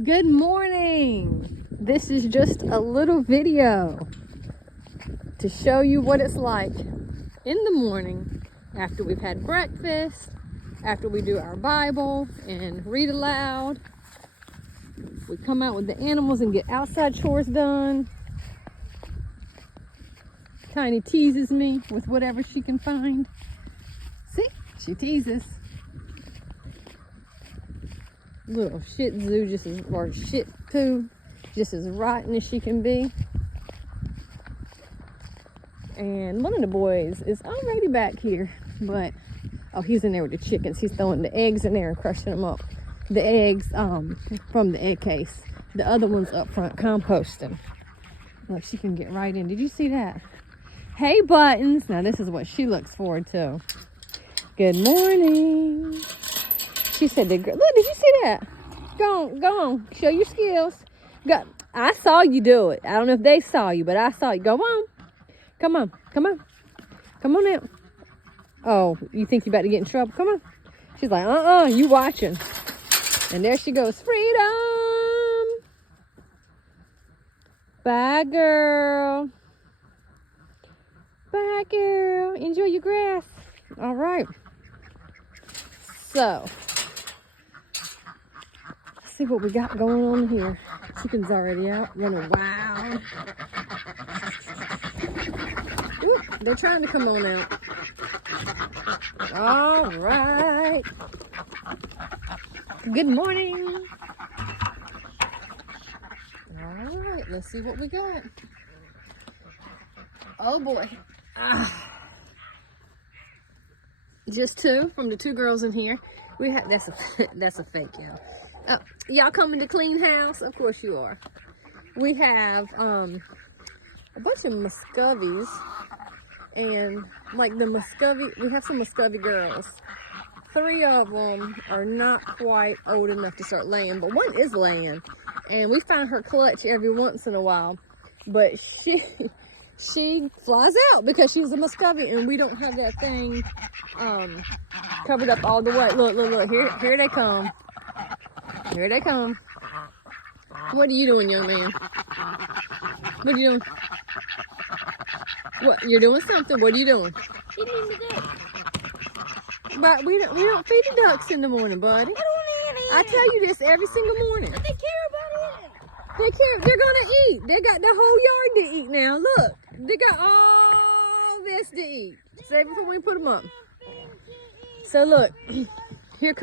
Good morning. This is just a little video to show you what it's like in the morning after we've had breakfast, after we do our Bible and read aloud. We come out with the animals and get outside chores done. Tiny teases me with whatever she can find. See, she teases. Little Shih Tzu or Shih Tzu, just as rotten as she can be. And one of the boys is already back here, but he's in there with the chickens. He's throwing the eggs in there and crushing them up. The eggs from the egg case. The other one's up front composting. Look, she can get right in. Did you see that? Hey, Buttons. Now this is what she looks forward to. Good morning. She said, "Look, did you see that? Go on, show your skills. Go. I saw you do it. I don't know if they saw you, but I saw you. Go on. Come on out. Oh, you think you about to get in trouble? Come on." She's like, you watching. And there she goes, freedom. Bye, girl. Bye, girl. Enjoy your grass. All right. So, let's see what we got going on here. Chicken's already out, running wild. Ooh, they're trying to come on out. All right. Good morning. All right, let's see what we got. Oh boy. Just two from the two girls in here. We have that's a fake, y'all. Y'all coming to clean house? Of course you are. We have a bunch of Muscovies, and like the Muscovy, we have some Muscovy girls. 3 of them are not quite old enough to start laying, but one is laying, and we find her clutch every once in a while, but she flies out because she's a Muscovy, and we don't have that thing covered up all the way. Look, here they come. Here they come. What are you doing, young man? What are you doing? What, you're doing something. What are you doing? Feeding the duck. But we don't feed the ducks in the morning, buddy. I tell you this every single morning. But they care about it. They're gonna eat. They got the whole yard to eat now. Look, they got all this to eat. Save it for when we put them up. So look, here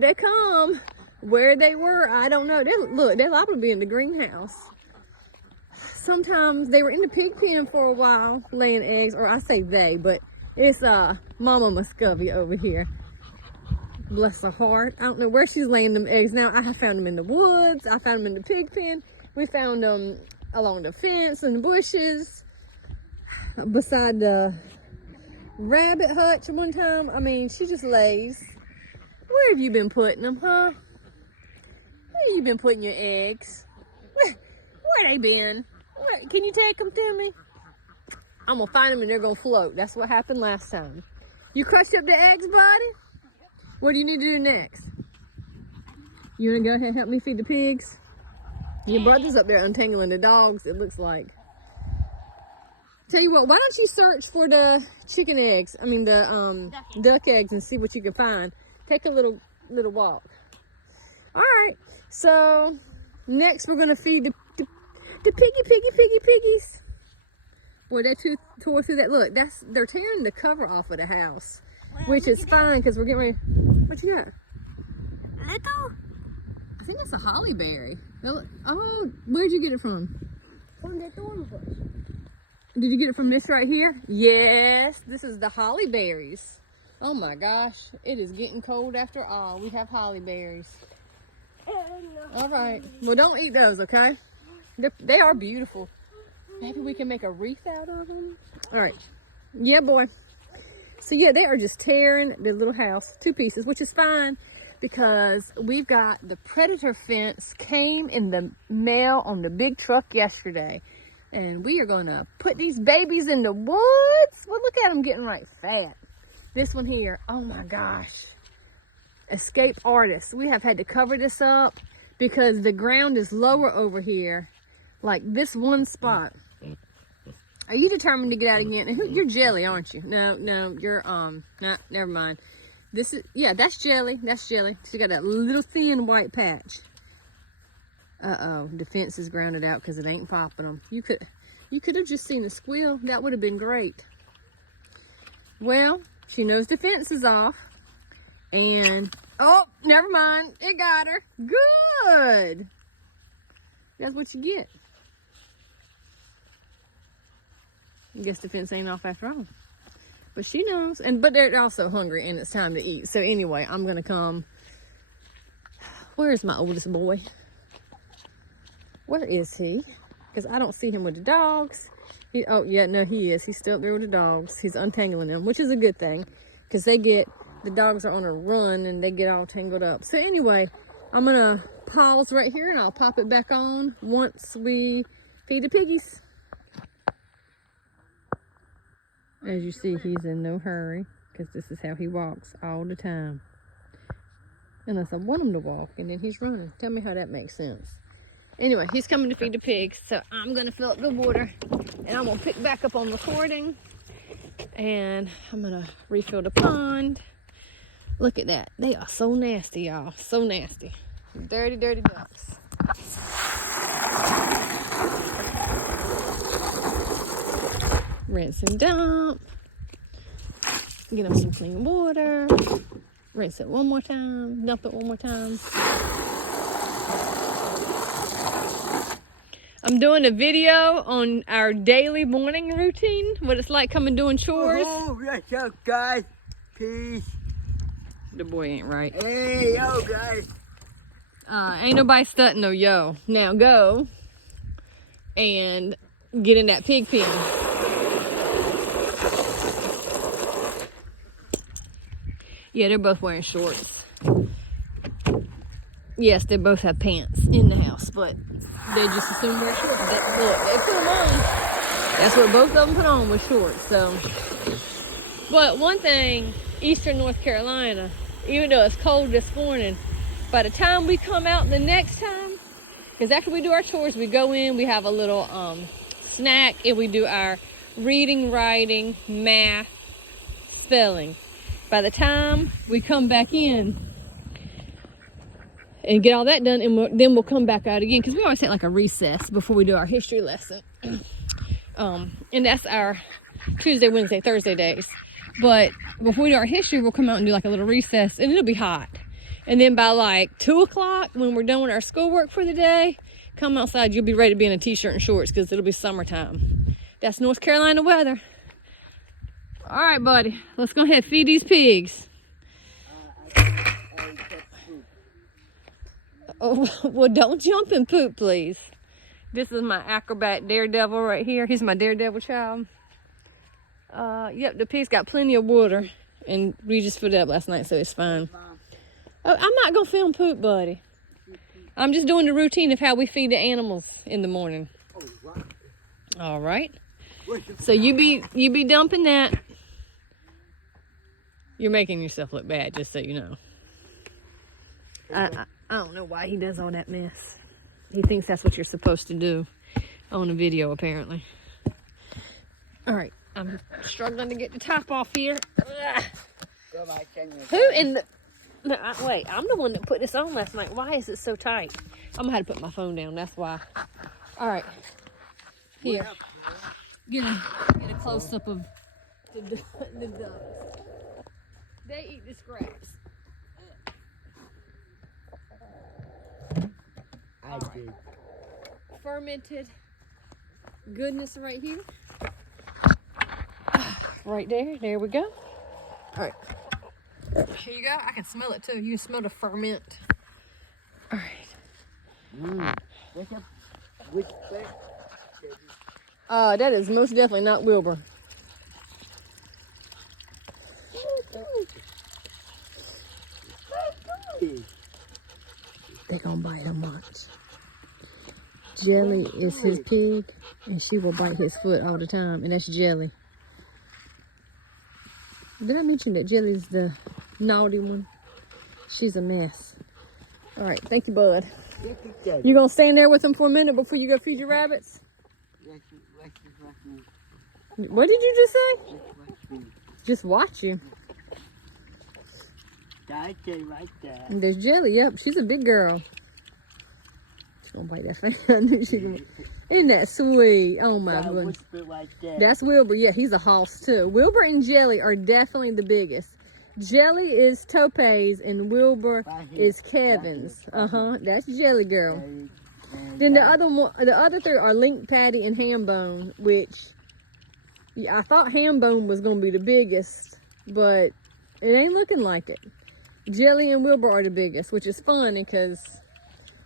they come. Where they were, I don't know. They're liable to be in the greenhouse. Sometimes they were in the pig pen for a while, laying eggs, or I say they, but it's Mama Muscovy over here. Bless her heart. I don't know where she's laying them eggs now. I have found them in the woods. I found them in the pig pen. We found them along the fence in the bushes, beside the rabbit hutch one time. I mean, she just lays. Where have you been putting them, huh? Where have you been putting your eggs? Where they been? Can you take them to me? I'm gonna find them and they're gonna float. That's what happened last time. You crushed up the eggs, buddy? What do you need to do next? You wanna go ahead and help me feed the pigs? Your brother's up there untangling the dogs, it looks like. Tell you what, why don't you search for the chicken eggs? I mean the duck eggs, and see what you can find. Take a little walk. All right, so next we're gonna feed the piggies. Boy, they tore through that. Look, they're tearing the cover off of the house, which is fine because we're getting ready. What you got? Little? I think that's a holly berry. Oh, where'd you get it from? From the thorn bush. Did you get it from this right here? Yes, this is the holly berries. Oh my gosh, it is getting cold after all. We have holly berries. All right, well don't eat those, okay? They are beautiful. Maybe we can make a wreath out of them. All right, yeah boy. So yeah, they are just tearing the little house to pieces, which is fine because we've got the predator fence came in the mail on the big truck yesterday. And we are gonna put these babies in the woods. Well, look at them getting right fat. This one here, oh my gosh. escape artists. We have had to cover this up because the ground is lower over here, like this one spot. Are you determined to get out again? You're Jelly, aren't you? No, you're nah, never mind. This is, yeah, that's Jelly. That's Jelly. She got that little thin white patch. Uh-oh, the fence is grounded out because it ain't popping them. You could have just seen a squeal. That would have been great. Well, she knows the fence is off. And, oh, never mind. It got her. Good. That's what you get. I guess the fence ain't off after all. But she knows. But they're also hungry and it's time to eat. So anyway, I'm going to come. Where's my oldest boy? Where is he? Because I don't see him with the dogs. Oh, yeah, no, he is. He's still up there with the dogs. He's untangling them, which is a good thing. Because the dogs are on a run and they get all tangled up. So anyway, I'm going to pause right here and I'll pop it back on once we feed the piggies. As you see, he's in no hurry because this is how he walks all the time. Unless I want him to walk and then he's running. Tell me how that makes sense. Anyway, he's coming to feed the pigs, so I'm going to fill up the water and I'm going to pick back up on recording and I'm going to refill the pond. Look at that. They are so nasty, y'all. So nasty. Dirty, dirty ducks. Rinse and dump. Get them some clean water. Rinse it one more time. Dump it one more time. I'm doing a video on our daily morning routine. What it's like coming doing chores. Oh, what's up, guys? Peace. The boy ain't right. Hey, yo, guys. Ain't nobody stunting no yo. Now go and get in that pig pen. Yeah, they're both wearing shorts. Yes, they both have pants in the house, but they just assume wear shorts. Look, they put them on. That's what both of them put on, was shorts. So, but one thing, Eastern North Carolina, even though it's cold this morning, by the time we come out the next time, because after we do our chores, we go in, we have a little snack, and we do our reading, writing, math, spelling. By the time we come back in and get all that done, and then we'll come back out again, because we always take like a recess before we do our history lesson. And that's our Tuesday, Wednesday, Thursday days. But before we do our history, we'll come out and do like a little recess, and it'll be hot. And then by like 2 o'clock, when we're done with our schoolwork for the day, come outside, you'll be ready to be in a t-shirt and shorts because it'll be summertime. That's North Carolina weather. All right, buddy, let's go ahead and feed these pigs. Oh, well, don't jump and poop, please. This is my acrobat daredevil right here. He's my daredevil child. Yep, the pig's got plenty of water, and we just filled it up last night, so it's fine. Oh, I'm not gonna film poop, buddy. I'm just doing the routine of how we feed the animals in the morning. All right. So you be dumping that. You're making yourself look bad, just so you know. I don't know why he does all that mess. He thinks that's what you're supposed to do on a video, apparently. All right, I'm struggling to get the top off here. Who in the... No, wait, I'm the one that put this on last night. Why is it so tight? I'm gonna have to put my phone down, that's why. All right, here. Get a close-up of the ducks. They eat the scraps. I did. Fermented goodness right here. Right there. There we go. All right. Here you go. I can smell it too. You can smell the ferment. All right. That is most definitely not Wilbur. They're gonna bite him much. Jelly is his pig, and she will bite his foot all the time, and that's Jelly. Did I mention that Jelly's the naughty one? She's a mess. All right, thank you, bud. You gonna stand there with them for a minute before you go feed your rabbits? What did you just say? Just watch you. Right there. And there's Jelly. Yep, she's a big girl. She's gonna bite that fan. I knew she could. Isn't that sweet? Oh my goodness. Right there. That's Wilbur. Yeah, he's a hoss too. Wilbur and Jelly are definitely the biggest. Jelly is Topaz and Wilbur is Kevin's. That's Jelly girl. Then the other three are Link, Patty, and Hambone, which I thought Hambone was gonna be the biggest, but it ain't looking like it. Jelly and Wilbur are the biggest, which is funny because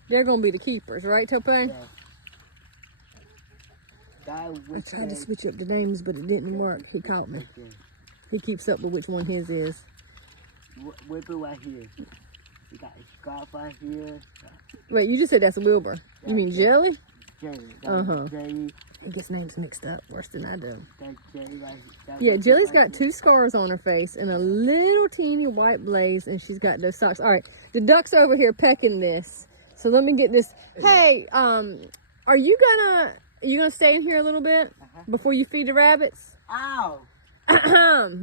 they're gonna be the keepers, right, Topaz? I tried to switch up the names, but it didn't work. He caught me. He keeps up with which one his is. Wilbur right here. You got a scarf right here. Wait, you just said that's Wilbur. You mean Jelly? Jelly. Jelly. He gets names mixed up worse than I do. Jelly right here. Yeah, Jelly's got 2 scars on her face and a little teeny white blaze, and she's got those socks. All right, the ducks are over here pecking this. So let me get this. Hey, are you gonna stay in here a little bit before you feed the rabbits? Ow!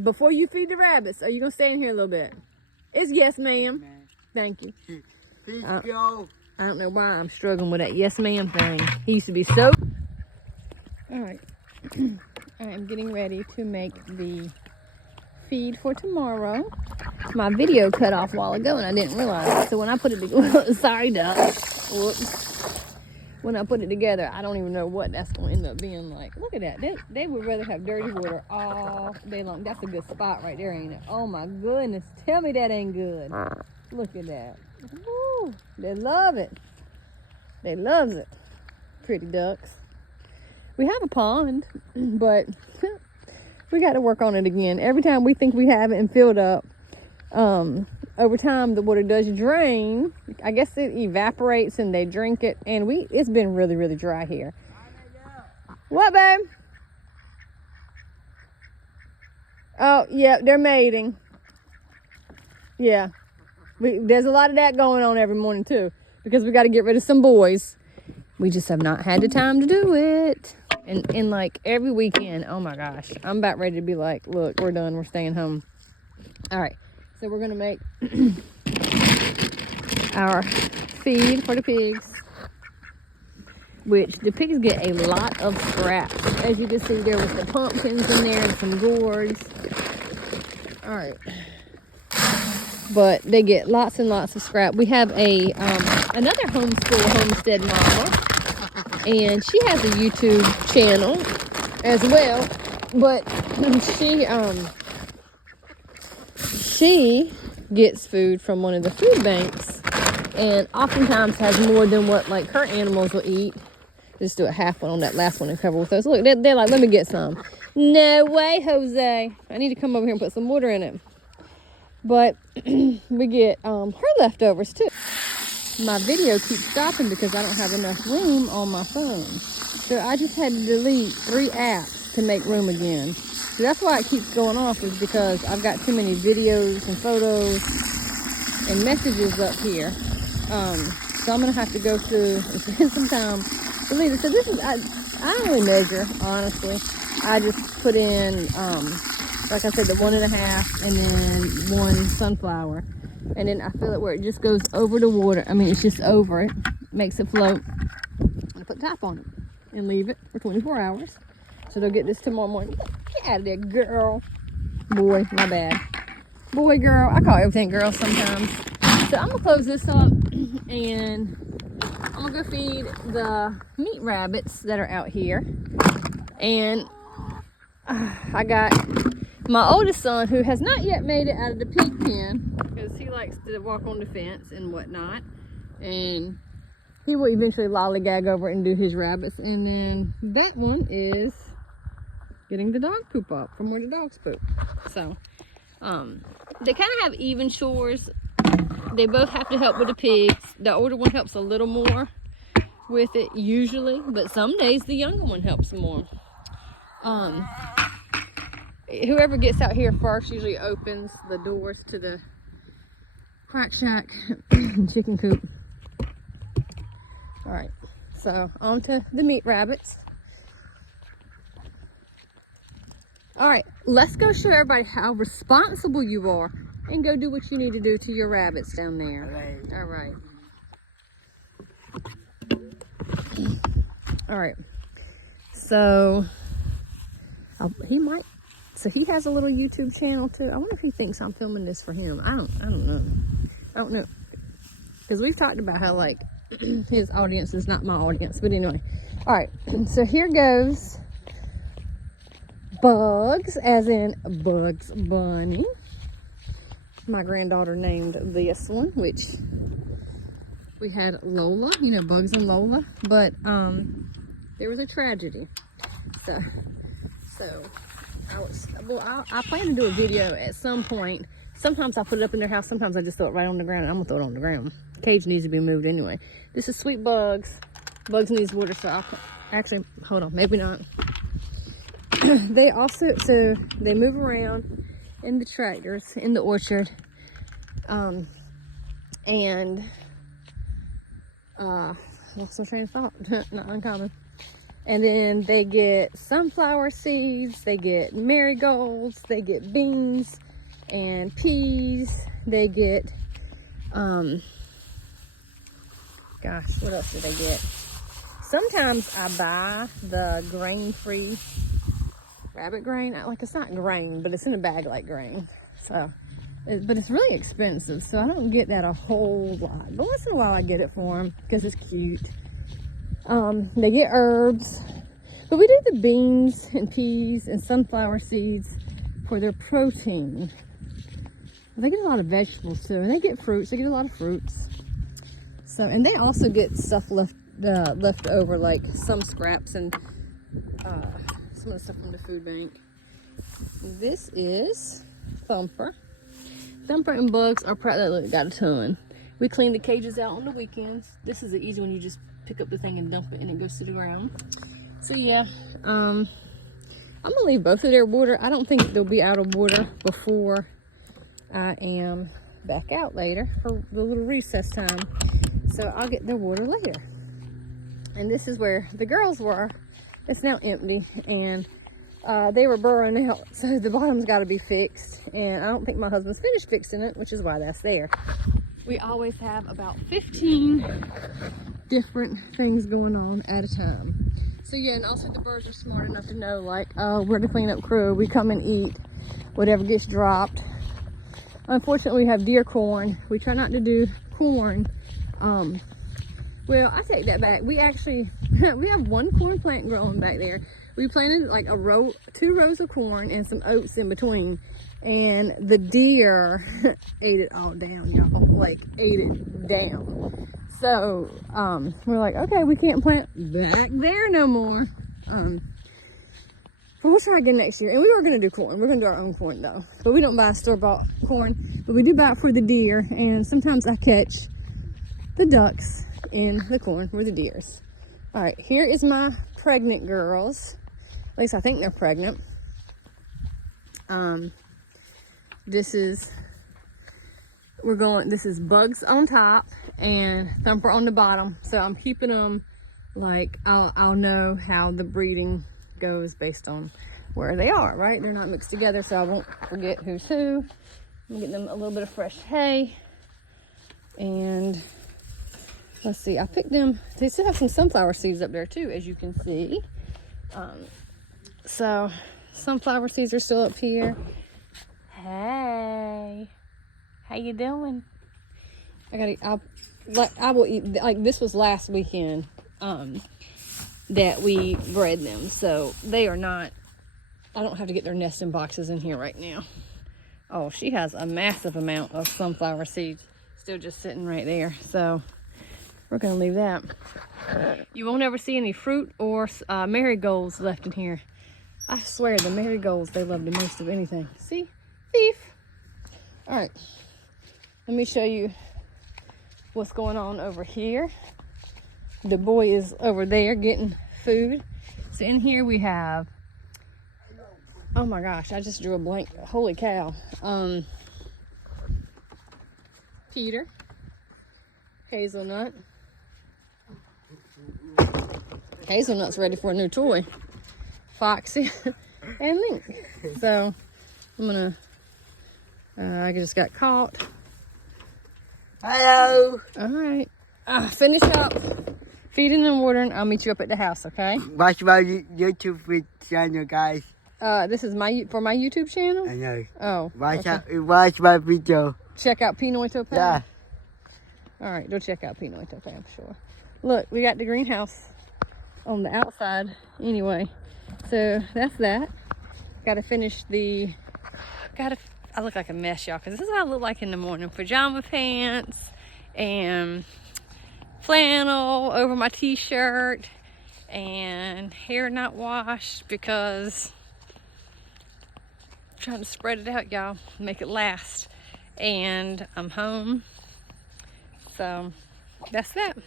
Before you feed the rabbits, are you gonna stay in here a little bit? It's yes, ma'am. Thank you. Please go. I don't know why I'm struggling with that yes, ma'am thing. He used to be so. All right. I am getting ready to make the feed for tomorrow. My video cut off a while ago and I didn't realize it. So when I put it together, sorry, duck. Whoops. When I put it together, I don't even know what that's going to end up being like. Look at that. They would rather have dirty water all day long. That's a good spot right there, ain't it? Oh, my goodness. Tell me that ain't good. Look at that. Woo. They love it. They loves it. Pretty ducks. We have a pond, but we got to work on it again. Every time we think we have it and filled up, over time the water does drain. I guess it evaporates and they drink it, and it's been really, really dry here. What, babe? Oh, yeah, they're mating. Yeah, there's a lot of that going on every morning too, because we got to get rid of some boys. We just have not had the time to do it. And like every weekend, oh my gosh, I'm about ready to be like, look, we're done, we're staying home. All right, so we're gonna make our feed for the pigs, which the pigs get a lot of scraps. As you can see, there was the pumpkins in there and some gourds. All right, but they get lots and lots of scrap. We have a another homestead mama, and she has a YouTube channel as well, but she gets food from one of the food banks, and oftentimes has more than what like her animals will eat. Just do a half one on that last one and cover with those. Look, they're like, let me get some. No way, Jose. I need to come over here and put some water in it. But we get her leftovers too. My video keeps stopping because I don't have enough room on my phone. So I just had to delete 3 apps to make room again. So that's why it keeps going off, is because I've got too many videos and photos and messages up here. So I'm gonna have to go through and spend some time deleting. So this is, I don't really measure, honestly. I just put in, like I said, the 1.5 and then 1 sunflower. And then I fill it where it just goes over the water. I mean, it's just over it, makes it float. I put top on it and leave it for 24 hours. So they'll get this tomorrow morning. Get out of there, girl. Boy, my bad. Boy, girl. I call everything girl sometimes. So I'm gonna close this up and I'm gonna go feed the meat rabbits that are out here. And I got my oldest son, who has not yet made it out of the pig pen, because he likes to walk on the fence and whatnot, and he will eventually lollygag over and do his rabbits. And then that one is getting the dog poop up from where the dogs poop. So they kind of have even chores. They both have to help with the pigs. The older one helps a little more with it usually, but some days the younger one helps more. Whoever gets out here first usually opens the doors to the Quack shack, chicken coop. All right, so on to the meat rabbits. All right, let's go show everybody how responsible you are and go do what you need to do to your rabbits down there. All right. All right. So he has a little YouTube channel too. I wonder if he thinks I'm filming this for him. I don't know. Because we've talked about how like his audience is not my audience. But anyway. All right. So here goes Bugs, as in Bugs Bunny. My granddaughter named this one, which we had Lola, you know, Bugs and Lola, but there was a tragedy. So I plan to do a video at some point. Sometimes I put it up in their house, sometimes I just throw it right on the ground. I'm gonna throw it on the ground. Cage needs to be moved anyway. This is Sweet Bugs. Bugs needs water, so I'll actually, hold on, maybe not. They also, so they move around in the tractors, in the orchard, and lost my train of thought. Not uncommon. And then they get sunflower seeds, they get marigolds, they get beans and peas, they get gosh, what else do they get? Sometimes I buy the grain-free rabbit grain. Like, it's not grain, but it's in a bag like grain. So, but it's really expensive, so I don't get that a whole lot. But once in a while I get it for them because it's cute. They get herbs, but we do the beans and peas and sunflower seeds for their protein. They get a lot of vegetables too, and they get fruits. They get a lot of fruits. So, and they also get stuff left over, like some scraps and some of the stuff from the food bank. This is Thumper. Thumper and Bugs are probably got a ton. We clean the cages out on the weekends. This is an easy one. You just pick up the thing and dump it, and it goes to the ground. So yeah, I'm gonna leave both of their water. I don't think they'll be out of water before I am back out later for the little recess time. So I'll get their water later. And this is where the girls were. It's now empty, and they were burrowing out, so the bottom's got to be fixed. And I don't think my husband's finished fixing it, which is why that's there. We always have about 15 different things going on at a time. So yeah, and also the birds are smart enough to know, like, oh, we're the cleanup crew. We come and eat whatever gets dropped. Unfortunately, we have deer corn. We try not to do corn. Well, I take that back. We actually, we have one corn plant growing back there. We planted like two rows of corn and some oats in between. And the deer ate it all down, y'all. Like, ate it down. So, we're like, okay, we can't plant back there no more. But we'll try again next year. And we were going to do corn. We're going to do our own corn, though. But we don't buy store-bought corn. But we do buy it for the deer. And sometimes I catch the ducks in the corn with the deers. All right, here is my pregnant girls. At least I think they're pregnant. This is Bugs on top and Thumper on the bottom. So I'm keeping them, like, I'll know how the breeding goes based on where they are, right? They're not mixed together, so I won't forget who's who. I'm getting them a little bit of fresh hay. And let's see, I picked them. They still have some sunflower seeds up there too, as you can see. So sunflower seeds are still up here. Hey, how you doing? I will eat, like, this was last weekend that we bred them, so they are not, I don't have to get their nesting boxes in here right now. Oh, she has a massive amount of sunflower seeds still just sitting right there, so we're gonna leave that. You won't ever see any fruit or marigolds left in here. I swear, the marigolds they love the most of anything. See? Thief. All right, let me show you what's going on over here. The boy is over there getting food. So in here we have, oh my gosh, I just drew a blank. Holy cow. Peter, Hazelnut. Hazelnut's ready for a new toy. Foxy and Link. So I'm gonna, I just got caught. Hello. All right, finish up feeding and watering. I'll meet you up at the house, okay? Watch my YouTube channel, guys. This is for my YouTube channel. I know. Oh, Watch my video. check out Pinoito Pal. Yeah. All right, go check out Pinoito Pal for sure. Look, we got the greenhouse on the outside anyway. So that's that. Gotta finish the, I look like a mess, y'all, because this is what I look like in the morning. Pajama pants and flannel over my t-shirt and hair not washed because I'm trying to spread it out, y'all, make it last. And I'm home. So that's that.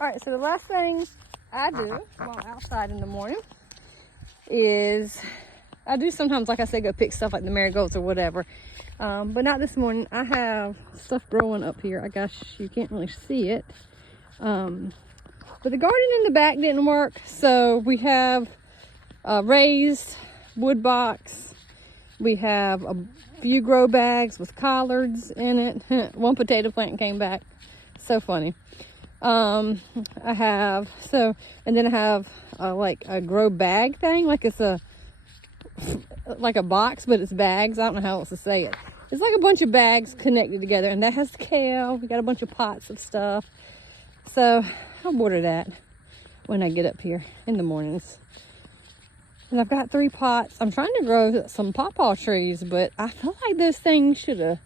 All right, so the last thing I do while outside in the morning is I do sometimes, like I say, go pick stuff like the marigolds or whatever, but not this morning. I have stuff growing up here. I guess you can't really see it, but the garden in the back didn't work, so we have a raised wood box. We have a few grow bags with collards in it. One potato plant came back. So funny. I have, and then I have like a grow bag thing, like it's like a box, but it's bags. I don't know how else to say it. It's like a bunch of bags connected together, and that has kale. We got a bunch of pots of stuff. So I'll water that when I get up here in the mornings. And I've got 3 pots. I'm trying to grow some pawpaw trees, but I feel like those things should have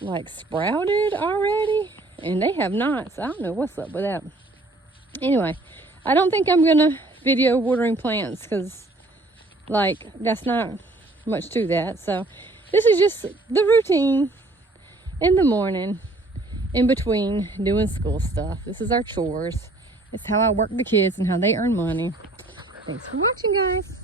like sprouted already. And they have not, so I don't know what's up with that. Anyway, I don't think I'm gonna video watering plants because, like, that's not much to that. So this is just the routine in the morning, in between doing school stuff. This is our chores. It's how I work the kids and how they earn money. Thanks for watching, guys.